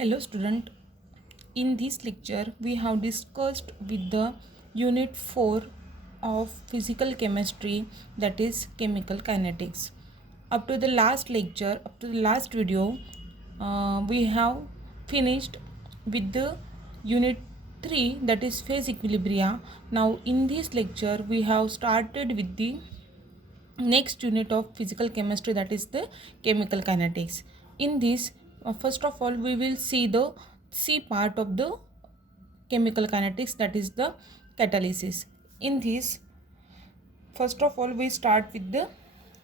Hello student, in this lecture we have discussed with the unit 4 of physical chemistry, that is chemical kinetics. Up to the last lecture, up to the last video, we have finished with the unit 3, that is phase equilibria. Now in this lecture we have started with the next unit of physical chemistry, that is the chemical kinetics. In this, first of all we will see the C part of the chemical kinetics, that is the catalysis. In this, first of all we start with the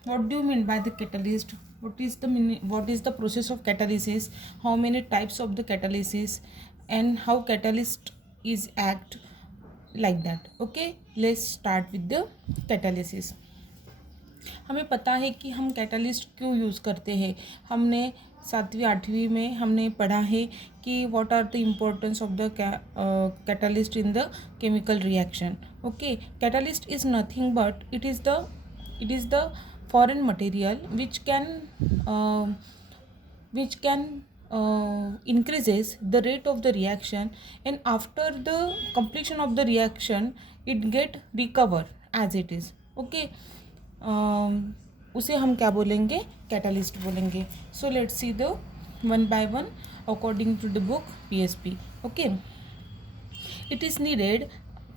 what do you mean by the catalyst, what is the process of catalysis, how many types of the catalysis, and how catalyst is act, like that. Okay, let's start with the catalysis. हमें पता है कि हम catalyst क्यों use करते हैं. हमने 7वीं 8वीं में हमने पढ़ा है कि what are the importance of the catalyst in the chemical reaction. Okay, catalyst is nothing but it is the foreign material which can increases the rate of the reaction, and after the completion of the reaction it get recover as it is. Okay, उसे हम क्या बोलेंगे, catalyst बोलेंगे. So let's see the one by one according to the book PSP. Okay, it is needed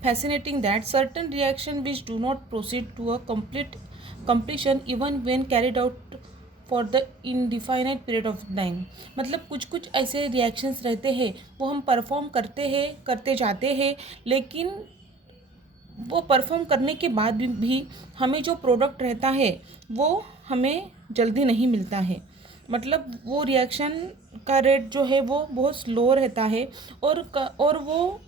fascinating that certain reaction which do not proceed to a completion even when carried out for the indefinite period of time. मतलब कुछ कुछ ऐसे reactions रहते हैं वो हम perform करते जाते हैं, लेकिन वो परफॉर्म करने के बाद भी हमें जो प्रोडक्ट रहता है वो हमें जल्दी नहीं मिलता है. मतलब वो रिएक्शन का रेट जो है वो बहुत स्लो रहता है और वो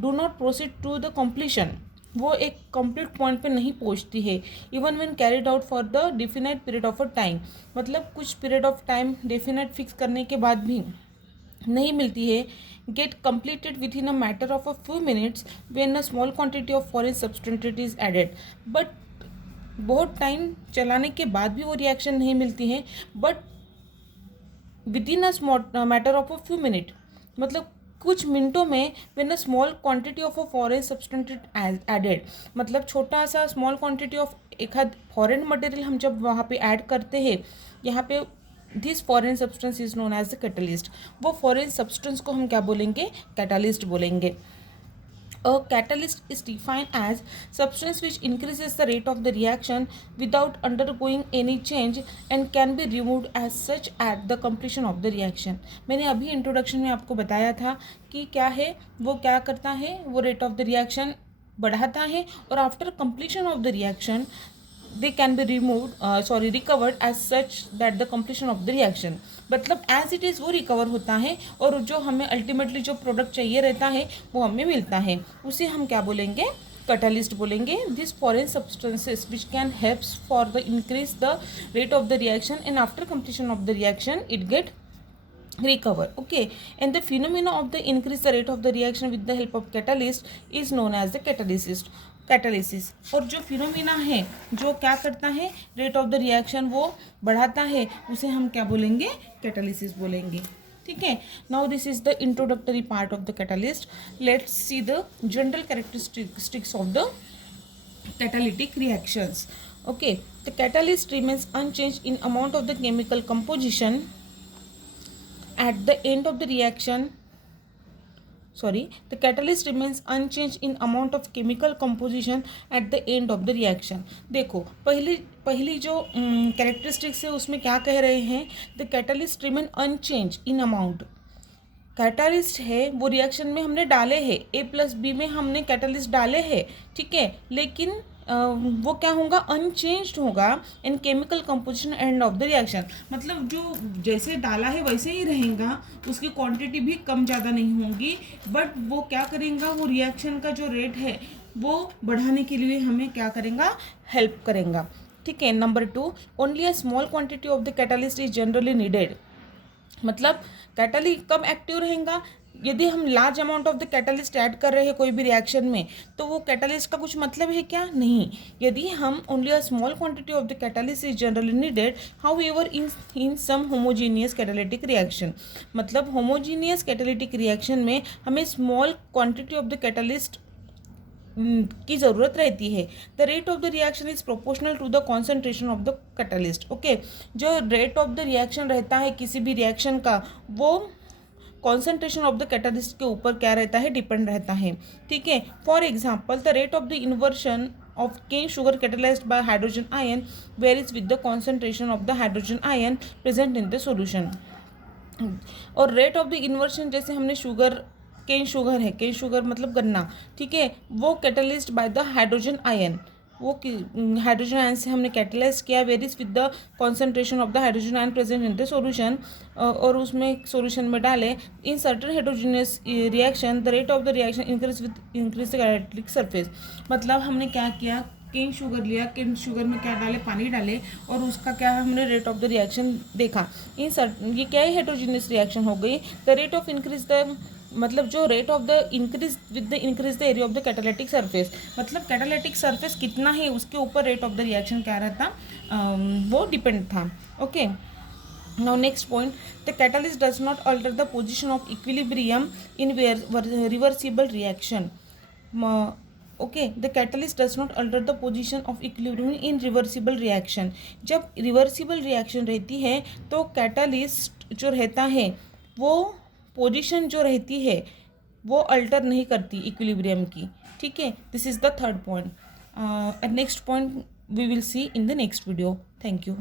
do not proceed to the completion, वो एक कंप्लीट पॉइंट पे नहीं पहुंचती है. Even when carried out for the definite period of a time, मतलब कुछ period of time definite fix करने के बाद भी नहीं मिलती है. Get completed within a matter of a few minutes when a small quantity of foreign substance is added. But बहुत टाइम चलाने के बाद भी वो रिएक्शन नहीं मिलती है, but within a matter of a few minute, मतलब कुछ मिनटों में when a small quantity of a foreign substance added, मतलब छोटा सा स्मॉल क्वांटिटी ऑफ एक आध फॉरेन मटेरियल हम जब वहाँ पे ऐड करते हैं, यहाँ पे this foreign substance is known as the catalyst. वो फॉरेन सब्सटेंस को हम क्या बोलेंगे, कैटलिस्ट बोलेंगे. A catalyst is defined as substance which increases the rate of the reaction without undergoing any change and can be removed as such at the completion of the reaction. मैंने अभी introduction में आपको बताया था कि क्या है, वो क्या करता है, वो रेट ऑफ द रिएक्शन बढ़ाता है और after completion of the reaction they can be recovered as such that the completion of the reaction. मतलब एज इट इज़ वो रिकवर होता है और जो हमें अल्टीमेटली जो प्रोडक्ट चाहिए रहता है वो हमें मिलता है, उसे हम क्या बोलेंगे, कैटलिस्ट बोलेंगे. This foreign substances which can helps for the increase the rate of the reaction and after completion of the reaction it get recover. Okay, and the phenomena of the increase the rate of the reaction with the help of catalyst is known as the catalysis. और जो phenomena है जो क्या करता है, rate of the reaction वो बढ़ाता है, उसे हम क्या बोलेंगे, कैटालिसिस बोलेंगे. ठीक है. Now this is the introductory part of the catalyst. Let's see the general characteristics of the catalytic reactions. Okay, the catalyst remains unchanged in amount of the chemical composition at the end of the reaction. The catalyst remains unchanged in amount of chemical composition at the end of the reaction. देखो पहली जो characteristics है उसमें क्या कह रहे हैं, the catalyst remain unchange in amount. Catalyst है वो रिएक्शन में हमने डाले हैं, A+B में हमने कैटलिस्ट डाले हैं, ठीक है, लेकिन वो क्या होगा, अनचेंज्ड होगा इन chemical composition end of the reaction. मतलब जो जैसे डाला है वैसे ही रहेगा, उसकी क्वांटिटी भी कम ज़्यादा नहीं होगी, बट वो क्या करेगा, वो रिएक्शन का जो रेट है वो बढ़ाने के लिए हमें क्या करेगा, हेल्प करेगा. ठीक है. Number 2, only a small quantity of the catalyst is generally needed. मतलब कैटलिस्ट कब एक्टिव रहेगा, यदि हम large amount of the catalyst add कर रहे हैं कोई भी रिएक्शन में, तो वो कैटलिस्ट का कुछ मतलब है क्या? नहीं. यदि हम only a small quantity of the catalyst is generally needed, however in some homogeneous catalytic reaction. मतलब होमोजीनियस कैटालिटिक रिएक्शन में हमें small quantity of the catalyst की ज़रूरत रहती है. The rate of the reaction is proportional to the concentration of the catalyst. Okay, जो rate of the reaction रहता है किसी भी रिएक्शन का, वो कॉन्सेंट्रेशन ऑफ द कैटलिस्ट के ऊपर क्या रहता है? डिपेंड रहता है. ठीक है. For example, the rate of the inversion of cane sugar catalyzed by hydrogen ion varies with the concentration of the hydrogen ion present in the solution. और रेट ऑफ द इन्वर्शन, जैसे हमने sugar, cane sugar है, cane sugar मतलब गन्ना, ठीक है, वो कैटलिज्ड by the hydrogen ion, वो हाइड्रोजन आयन से हमने कैटलाइज किया. Varies with the concentration of the hydrogen ion present in the solution, और उसमें सॉल्यूशन में डालें. In certain heterogeneous reaction the rate of the reaction increase the catalytic surface. मतलब हमने क्या किया, केन शुगर लिया, केन शुगर में क्या डाले? पानी डाले, और उसका क्या हमने रेट ऑफ द रिएक्शन देखा. ये क्या है? हेट्रोजीनियस रिएक्शन हो गई. The rate of increase the, मतलब जो rate of the increase with the increase the area of the catalytic surface, मतलब कैटालिटिक सरफेस कितना है उसके ऊपर रेट ऑफ द रिएक्शन क्या रहता, वो डिपेंड था. Okay. Now next point, the catalyst does not alter the position of equilibrium in reversible reaction. Okay, the catalyst does not alter the position of equilibrium in reversible reaction. जब reversible reaction रहती है तो catalyst जो रहता है वो position जो रहती है वो अल्टर नहीं करती इक्विलिब्रियम की. ठीक है. This is the third point. Next point we will see in the next video. Thank you.